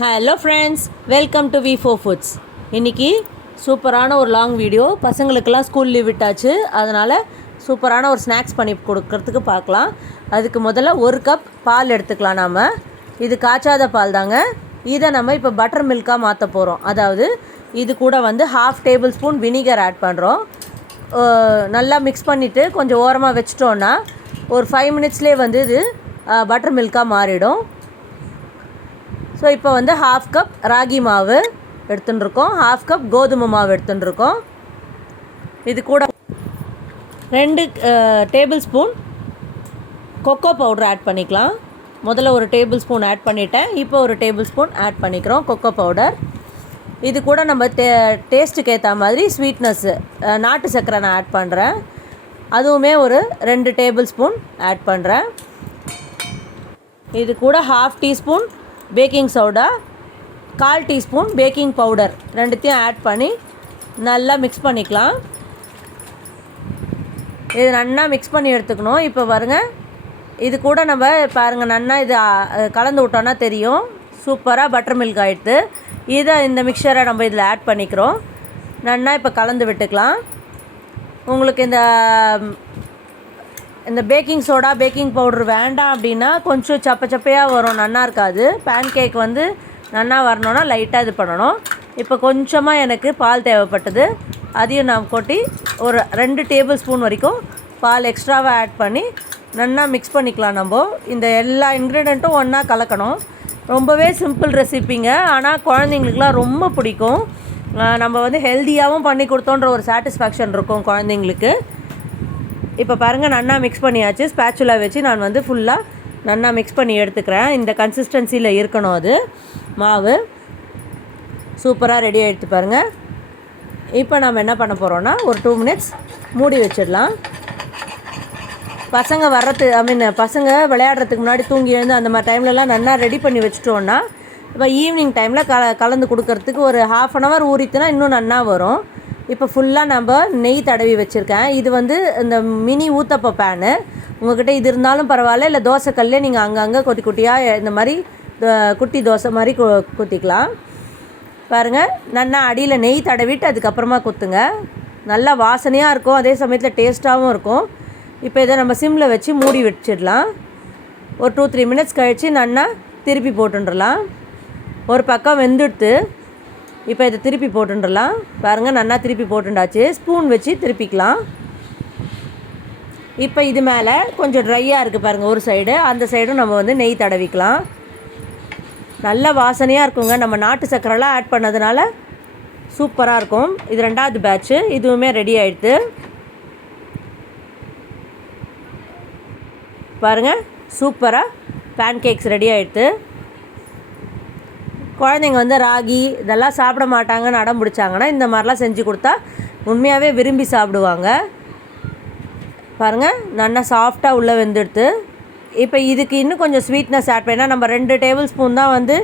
Hello friends welcome to V four foods இன்றைக்கி சூப்பரான ஒரு லாங் வீடியோ பசங்களுக்கெல்லாம் ஸ்கூல் லீவ் விட்டாச்சு. அதனால் சூப்பரான ஒரு ஸ்நாக்ஸ் பண்ணி கொடுக்கறதுக்கு பார்க்கலாம். அதுக்கு முதல்ல ஒரு கப் பால் எடுத்துக்கலாம் நாம். இது காய்ச்சாத பால் தாங்க. இதை நம்ம இப்போ பட்டர் மில்காக மாற்ற போகிறோம் அதாவது இது கூட வந்து half tablespoon vinegar add பண்ணுறோம் நல்லா மிக்ஸ் பண்ணிவிட்டு கொஞ்சம் ஓரமாக வச்சிட்டோன்னா ஒரு ஃபைவ் மினிட்ஸ்லேயே வந்து இது பட்டர் மில்காக மாறிடும். ஸோ இப்போ வந்து ஹாஃப் கப் ராகி மாவு எடுத்துன்னு இருக்கோம் ஹாஃப் கப் கோதுமை மாவு எடுத்துன்னு இருக்கோம் இது கூட ரெண்டு tablespoon cocoa powder add பண்ணிக்கலாம். முதல்ல ஒரு டேபிள் ஸ்பூன் ஆட் பண்ணிட்டேன். இப்போ ஒரு டேபிள் ஸ்பூன் ஆட் பண்ணிக்கிறோம் கொக்கோ பவுடர் இது கூட நம்ம டே டேஸ்ட்டுக்கு ஏற்ற மாதிரி ஸ்வீட்னஸ்ஸு நாட்டு சர்க்கரை நான் ஆட் பண்ணுறேன் அதுவுமே ஒரு ரெண்டு டேபிள் ஸ்பூன் ஆட் பண்ணுறேன் இது கூட ஹாஃப் டீஸ்பூன் பேக்கிங் சோடா கால் டீஸ்பூன் பேக்கிங் பவுடர். ரெண்டுத்தையும் ஆட் பண்ணி நல்லா மிக்ஸ் பண்ணிக்கலாம். இது நன்னா மிக்ஸ் பண்ணி எடுத்துக்கணும். இப்போ பாருங்க. இது கூட நம்ம பாருங்கள் நன்னா இது கலந்து விட்டோன்னா தெரியும். சூப்பராக பட்டர் மில்க் ஆகிடுது இதை இந்த மிக்சரை நம்ம இதில் ஆட் பண்ணிக்கிறோம். நன்னா இப்போ கலந்து விட்டுக்கலாம். உங்களுக்கு இந்த இந்த பேக்கிங் சோடா பேக்கிங் பவுடர் வேண்டாம் அப்படின்னா கொஞ்சம் சப்ப சப்பையாக வரும். நன்னா இருக்காது. பேன் கேக் வந்து நன்னா வரணும்னா லைட்டாக இது பண்ணணும். இப்போ கொஞ்சமாக எனக்கு பால் தேவைப்பட்டது. அதையும் நான் கொட்டி ஒரு ரெண்டு டேபிள் ஸ்பூன் வரைக்கும் பால் எக்ஸ்ட்ராவாக ஆட் பண்ணி நல்லா மிக்ஸ் பண்ணிக்கலாம் நம்ம. இந்த எல்லா இன்க்ரீடியண்ட்டும் ஒன்றா கலக்கணும். ரொம்பவே சிம்பிள் ரெசிப்பிங்க ஆனால் குழந்தைங்களுக்குலாம் ரொம்ப பிடிக்கும். நம்ம வந்து ஹெல்த்தியாகவும் பண்ணி கொடுத்தோன்ற ஒரு சாட்டிஸ்ஃபேக்ஷன் இருக்கும் குழந்தைங்களுக்கு. இப்போ பாருங்கள் நன்னா மிக்ஸ் பண்ணியாச்சு. ஸ்பேச்சுலா வச்சு நான் வந்து ஃபுல்லாக நன்னா மிக்ஸ் பண்ணி எடுத்துக்கிறேன். இந்த கன்சிஸ்டன்சியில் இருக்கணும் அது. மாவு. சூப்பராக ரெடி ஆகிடுத்து பாருங்கள் இப்போ நம்ம என்ன பண்ண போகிறோன்னா ஒரு டூ மினிட்ஸ் மூடி வச்சிடலாம். பசங்க வர்றது ஐ மீன் பசங்க விளையாடுறதுக்கு முன்னாடி தூங்கி எழுந்து அந்த மாதிரி டைம்லலாம் நல்லா ரெடி பண்ணி வச்சிட்டோன்னா இப்போ ஈவினிங் டைமில் கல கலந்து கொடுக்கறதுக்கு ஒரு ஹாஃப் அன் ஹவர் ஊறித்துனா இன்னும் நன்னா வரும். இப்போ ஃபுல்லாக நம்ம நெய் தடவி வச்சுருக்கேன். இது வந்து இந்த மினி ஊத்தப்ப பேனு உங்கள்கிட்ட இது இருந்தாலும் பரவாயில்ல இல்லை தோசைக்கல்லே நீங்கள் அங்கங்கே குட்டி குட்டியாக இந்த மாதிரி குட்டி தோசை மாதிரி கு குத்திக்கலாம். பாருங்கள் நல்லா அடியில் நெய் தடவிட்டு அதுக்கப்புறமா குத்துங்க. நல்லா வாசனையாக இருக்கும் அதே சமயத்தில் டேஸ்ட்டாகவும் இருக்கும். இப்போ இதை நம்ம சிம்மில் வச்சு மூடி வச்சிடலாம். ஒரு டூ த்ரீ மினிட்ஸ் கழித்து நல்லா திருப்பி போட்டுன்றலாம் ஒரு பக்கம் வெந்துடுத்து இப்போ இதை திருப்பி போட்டுடலாம் பாருங்கள் நல்லா திருப்பி போட்டுண்டாச்சு. ஸ்பூன் வச்சு திருப்பிக்கலாம். இப்போ இது மேலே கொஞ்சம் ட்ரையாக இருக்குது பாருங்கள் ஒரு சைடு அந்த சைடும் நம்ம வந்து நெய் தடவிக்கலாம். நல்ல வாசனையாக இருக்குங்க. நம்ம நாட்டு சக்கரைலாம் ஆட் பண்ணதுனால சூப்பராக இருக்கும். இது ரெண்டாவது பேட்ச்சு இதுவுமே ரெடி ஆகிடுது பாருங்கள் சூப்பராக பேன் கேக்ஸ் ரெடி ஆகிடுது குழந்தைங்க வந்து ராகி இதெல்லாம் சாப்பிட மாட்டாங்கன்னு அடம் பிடிச்சாங்கன்னா இந்த மாதிரிலாம் செஞ்சு கொடுத்தா உண்மையாகவே விரும்பி சாப்பிடுவாங்க. பாருங்கள் நல்லா சாஃப்டாக உள்ளே வெந்துடுது இப்போ இதுக்கு இன்னும் கொஞ்சம் ஸ்வீட்னஸ் ஆட் பண்ணால் நம்ம ரெண்டு டேபிள் ஸ்பூன் தான் வந்து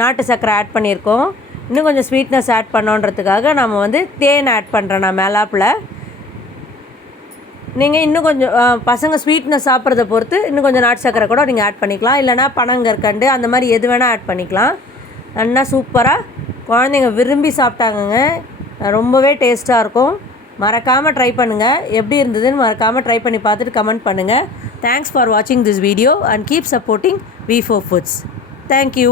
நாட்டு சர்க்கரை ஆட் பண்ணியிருக்கோம். இன்னும் கொஞ்சம் ஸ்வீட்னஸ் ஆட் பண்ணோன்றதுக்காக நம்ம வந்து தேன் ஆட் பண்ணுறேன் நான் மேலாப்பில். நீங்கள் இன்னும் கொஞ்சம் பசங்க ஸ்வீட்னஸ் சாப்பிட்றத பொறுத்து இன்னும் கொஞ்சம் நாட்டு சர்க்கரை கூட நீங்கள் ஆட் பண்ணிக்கலாம். இல்லைனா பனங்கற்கண்டு அந்த மாதிரி எது வேணால் ஆட் பண்ணிக்கலாம். நல்லா சூப்பராக குழந்தைங்க விரும்பி சாப்பிட்டாங்கங்க. ரொம்பவே டேஸ்ட்டாக இருக்கும். மறக்காமல் ட்ரை பண்ணுங்கள் எப்படி இருந்ததுன்னு மறக்காமல் ட்ரை பண்ணி பார்த்துட்டு கமெண்ட் பண்ணுங்கள் தேங்க்ஸ் ஃபார் வாட்சிங் this video and keep supporting V four foods thank you